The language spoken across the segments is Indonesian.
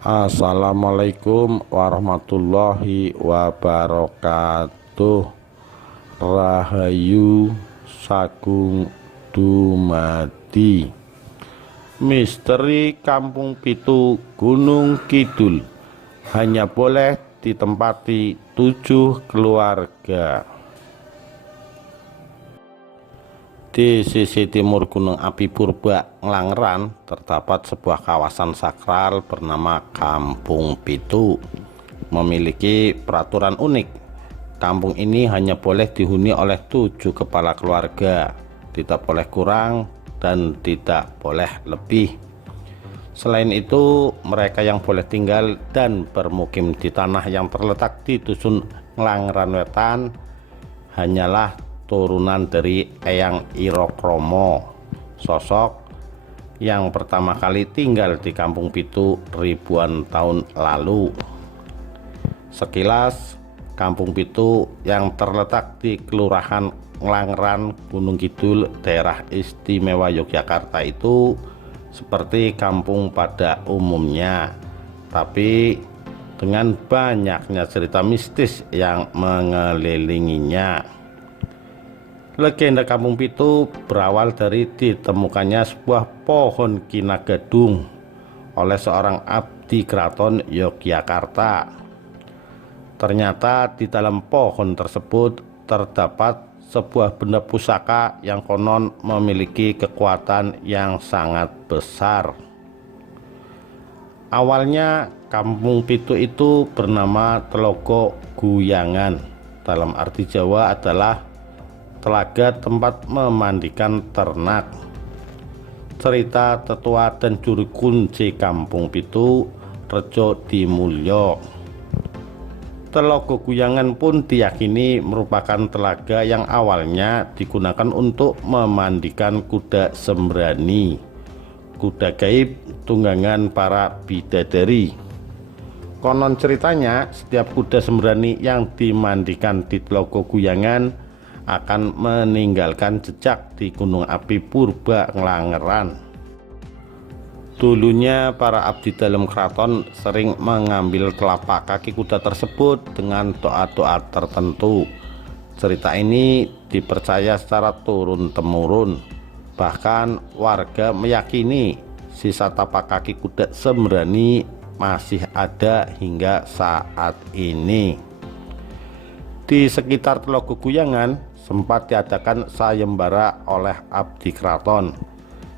Assalamualaikum warahmatullahi wabarakatuh. Rahayu Sagung Dumadi. Misteri Kampung Pitu Gunung Kidul hanya boleh ditempati 7 keluarga. Di sisi timur Gunung Api Purba Nglanggeran terdapat sebuah kawasan sakral bernama Kampung Pitu. Memiliki peraturan unik. Kampung ini hanya boleh dihuni oleh 7 kepala keluarga, tidak boleh kurang dan tidak boleh lebih. Selain itu, mereka yang boleh tinggal dan bermukim di tanah yang terletak di Dusun Nglanggeran Wetan hanyalah turunan dari Eyang Irokromo, sosok yang pertama kali tinggal di Kampung Pitu ribuan tahun lalu. Sekilas, Kampung Pitu yang terletak di Kelurahan Nglanggeran, Gunung Kidul, daerah istimewa Yogyakarta itu seperti kampung pada umumnya, tapi dengan banyaknya cerita mistis yang mengelilinginya. Legenda Kampung Pitu berawal dari ditemukannya sebuah pohon kinagadung oleh seorang abdi keraton Yogyakarta. Ternyata di dalam pohon tersebut terdapat sebuah benda pusaka yang konon memiliki kekuatan yang sangat besar. Awalnya Kampung Pitu itu bernama Telaga Guyangan, dalam arti Jawa adalah telaga tempat memandikan ternak. Cerita tetua dan juru kunci Kampung Pitu, Rejo Dimulyo. Telaga Guyangan pun diyakini merupakan telaga yang awalnya digunakan untuk memandikan kuda sembrani, kuda gaib tunggangan para bidadari. Konon ceritanya, setiap kuda sembrani yang dimandikan di Telaga Guyangan akan meninggalkan jejak di Gunung Api Purba Nglanggeran. Dulunya para abdi dalam keraton sering mengambil telapak kaki kuda tersebut dengan doa-doa tertentu. Cerita ini dipercaya secara turun-temurun. Bahkan warga meyakini sisa tapak kaki kuda sembrani masih ada hingga saat ini. Di sekitar Telaga Guyangan sempat diadakan sayembara oleh abdi keraton.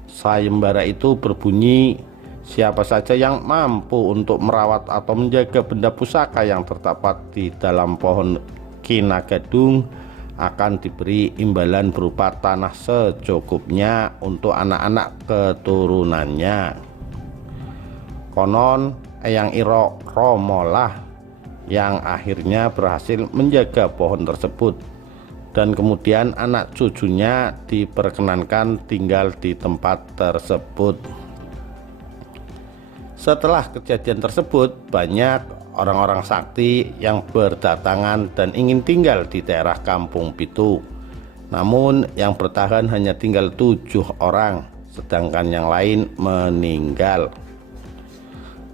Sayembara itu berbunyi, siapa saja yang mampu untuk merawat atau menjaga benda pusaka yang terdapat di dalam pohon kinagadung akan diberi imbalan berupa tanah secukupnya untuk anak-anak keturunannya. Konon Eyang Irokromo lah yang akhirnya berhasil menjaga pohon tersebut, dan kemudian anak cucunya diperkenankan tinggal di tempat tersebut. Setelah kejadian tersebut, banyak orang-orang sakti yang berdatangan dan ingin tinggal di daerah Kampung Pitu. Namun yang bertahan hanya tinggal 7 orang, sedangkan yang lain meninggal.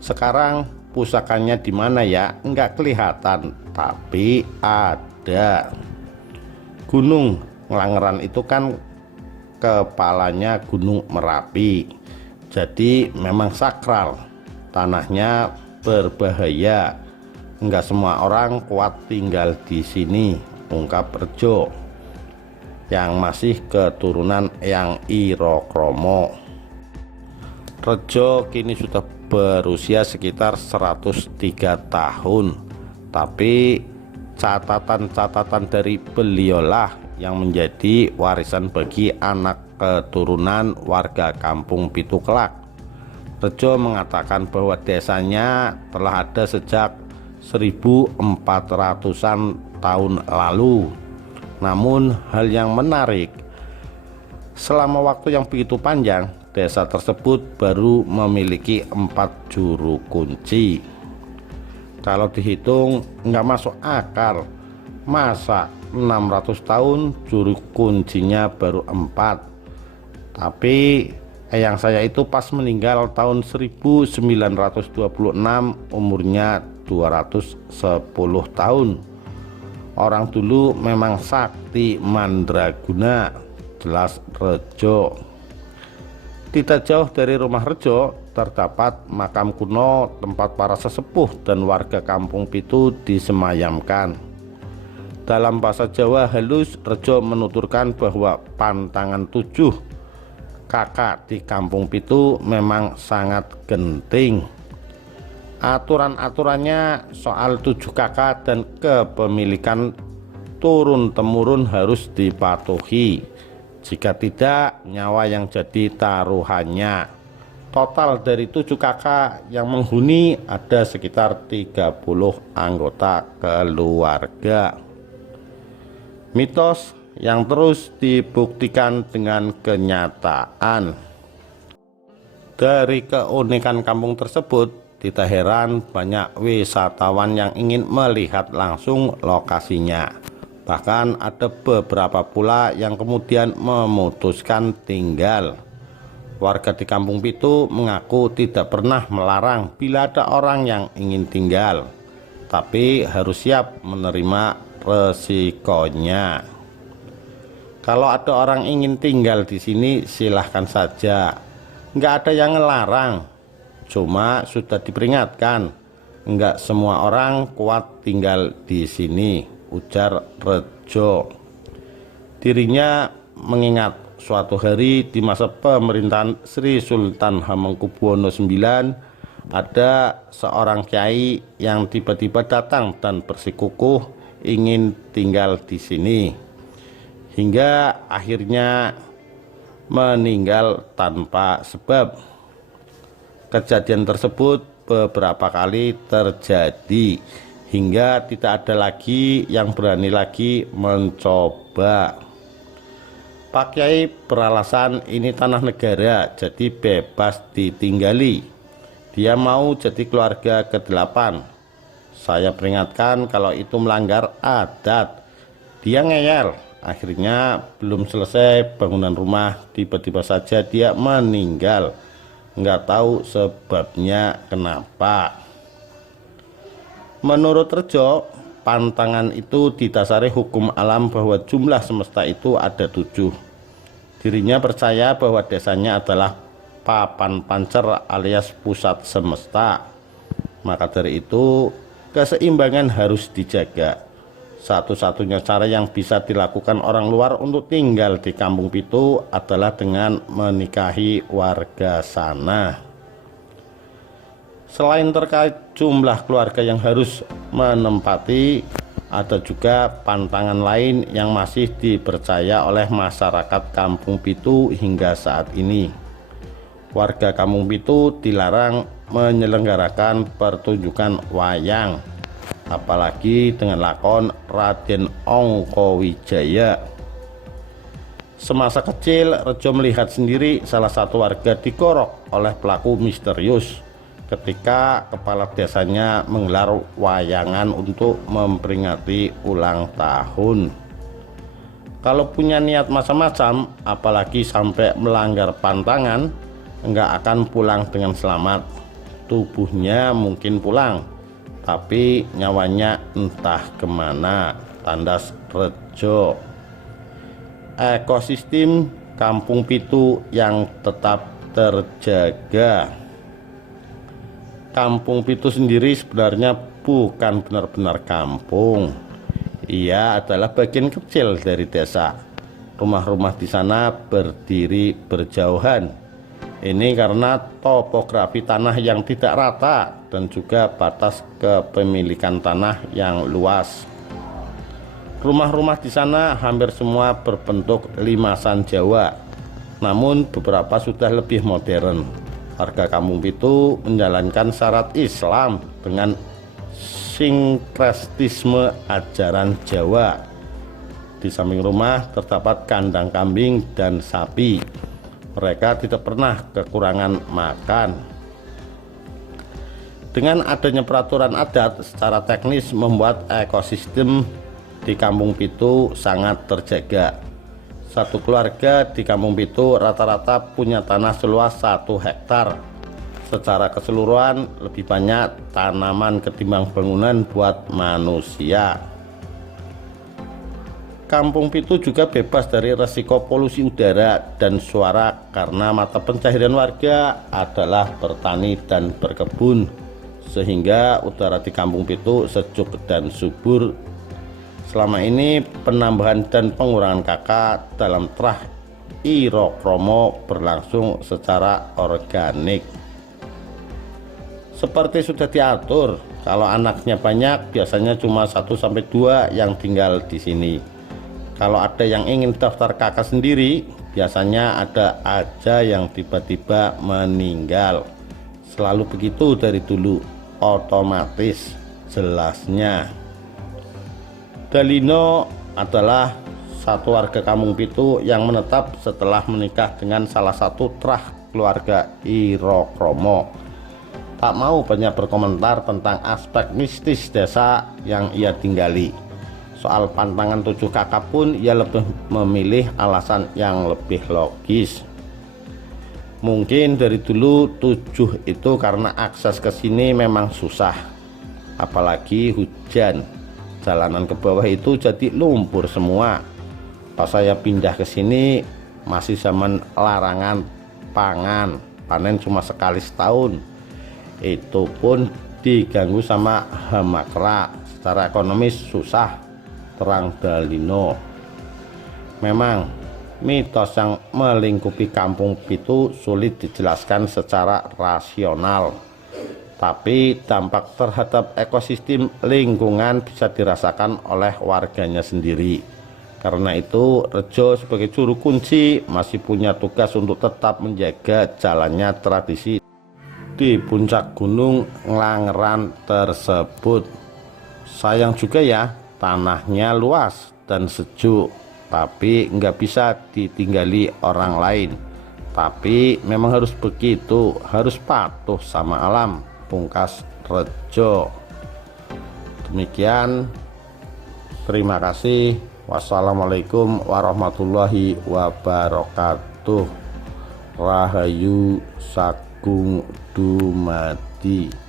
Sekarang pusakanya di mana ya? Enggak kelihatan, tapi ada. Gunung Nglanggeran itu kan kepalanya Gunung Merapi, jadi memang sakral. Tanahnya berbahaya, enggak semua orang kuat tinggal di sini, ungkap Rejo yang masih keturunan Eyang Irokromo. Rejo kini sudah berusia sekitar 103 tahun, tapi catatan-catatan dari beliaulah yang menjadi warisan bagi anak keturunan warga Kampung Pitu kelak. Rejo mengatakan bahwa desanya telah ada sejak 1400-an tahun lalu. Namun hal yang menarik, selama waktu yang begitu panjang, desa tersebut baru memiliki 4 juru kunci. Kalau dihitung nggak masuk akal, masa 600 tahun juru kuncinya baru 4. Tapi Eyang saya itu pas meninggal tahun 1926, umurnya 210 tahun. Orang dulu memang sakti mandraguna, jelas Rejo. Tidak jauh dari rumah Rejo terdapat makam kuno tempat para sesepuh dan warga Kampung Pitu disemayamkan. Dalam bahasa Jawa halus, Rejo menuturkan bahwa pantangan 7 kakak di Kampung Pitu memang sangat genting. Aturan-aturannya soal 7 kakak dan kepemilikan turun-temurun harus dipatuhi. Jika tidak, nyawa yang jadi taruhannya. Total dari 7 kakak yang menghuni ada sekitar 30 anggota keluarga. Mitos yang terus dibuktikan dengan kenyataan. Dari keunikan kampung tersebut, tidak heran banyak wisatawan yang ingin melihat langsung lokasinya. Bahkan ada beberapa pula yang kemudian memutuskan tinggal. Warga di Kampung Pitu mengaku tidak pernah melarang bila ada orang yang ingin tinggal, tapi harus siap menerima resikonya. Kalau ada orang ingin tinggal di sini, silahkan saja. Nggak ada yang ngelarang. Cuma sudah diperingatkan, nggak semua orang kuat tinggal di sini, ujar Rejo. Dirinya mengingat suatu hari di masa pemerintahan Sri Sultan Hamengkubuwono IX, ada seorang kiai yang tiba-tiba datang dan bersikukuh ingin tinggal di sini, hingga akhirnya meninggal tanpa sebab. Kejadian tersebut beberapa kali terjadi hingga tidak ada lagi yang berani lagi mencoba. Pak Kiai beralasan ini tanah negara, jadi bebas ditinggali. Dia mau jadi keluarga ke-8. Saya peringatkan kalau itu melanggar adat. Dia ngeyel. Akhirnya belum selesai bangunan rumah, tiba-tiba saja dia meninggal. Nggak tahu sebabnya kenapa. Menurut Rejo, pantangan itu didasari hukum alam bahwa jumlah semesta itu ada 7. Dirinya percaya bahwa desanya adalah papan pancer alias pusat semesta. Maka dari itu keseimbangan harus dijaga. Satu-satunya cara yang bisa dilakukan orang luar untuk tinggal di Kampung Pitu adalah dengan menikahi warga sana. Selain terkait jumlah keluarga yang harus menempati, ada juga pantangan lain yang masih dipercaya oleh masyarakat Kampung Pitu hingga saat ini. Warga Kampung Pitu dilarang menyelenggarakan pertunjukan wayang, apalagi dengan lakon Raden Ongkowijaya. Semasa kecil, Rejo melihat sendiri salah satu warga digorok oleh pelaku misterius ketika kepala desanya menggelar wayangan untuk memperingati ulang tahun. Kalau punya niat macam-macam, apalagi sampai melanggar pantangan, enggak akan pulang dengan selamat. Tubuhnya mungkin pulang, tapi nyawanya entah kemana, tandas Rejo. Ekosistem Kampung Pitu yang tetap terjaga. Kampung Pitu sendiri sebenarnya bukan benar-benar kampung. Ia adalah bagian kecil dari desa. Rumah-rumah di sana berdiri berjauhan. Ini karena topografi tanah yang tidak rata dan juga batas kepemilikan tanah yang luas. Rumah-rumah di sana hampir semua berbentuk limasan Jawa, namun beberapa sudah lebih modern. Warga Kampung Pitu menjalankan syarat Islam dengan sinkretisme ajaran Jawa. Di samping rumah terdapat kandang kambing dan sapi. Mereka tidak pernah kekurangan makan. Dengan adanya peraturan adat secara teknis membuat ekosistem di Kampung Pitu sangat terjaga. Satu keluarga di Kampung Pitu rata-rata punya tanah seluas 1 hektar. Secara keseluruhan lebih banyak tanaman ketimbang bangunan buat manusia. Kampung Pitu juga bebas dari resiko polusi udara dan suara karena mata pencaharian warga adalah bertani dan berkebun, sehingga udara di Kampung Pitu sejuk dan subur. Selama ini penambahan dan pengurangan kakak dalam trah irokromo berlangsung secara organik. Seperti sudah diatur, kalau anaknya banyak biasanya cuma 1-2 yang tinggal di sini. Kalau ada yang ingin daftar kakak sendiri, biasanya ada aja yang tiba-tiba meninggal. Selalu begitu dari dulu, otomatis jelasnya. Dalino adalah satu warga Kampung Pitu yang menetap setelah menikah dengan salah satu trah keluarga irokromo. Tak mau banyak berkomentar tentang aspek mistis desa yang ia tinggali. Soal pantangan 7 kakak pun ia lebih memilih alasan yang lebih logis. Mungkin dari dulu 7 itu karena akses ke sini memang susah, apalagi hujan. Jalanan ke bawah itu jadi lumpur semua. Pas saya pindah ke sini masih zaman larangan pangan, panen cuma sekali setahun. Itu pun diganggu sama hama kera, secara ekonomis susah, terang Dalino. Memang mitos yang melingkupi Kampung Pitu sulit dijelaskan secara rasional, tapi dampak terhadap ekosistem lingkungan bisa dirasakan oleh warganya sendiri. Karena itu Rejo sebagai juru kunci masih punya tugas untuk tetap menjaga jalannya tradisi di puncak gunung Nglangeran tersebut. Sayang juga ya, tanahnya luas dan sejuk, tapi nggak bisa ditinggali orang lain. Tapi memang harus begitu, harus patuh sama alam, pungkas Rejo. Demikian, terima kasih. Wassalamualaikum warahmatullahi wabarakatuh. Rahayu Sagung Dumadi.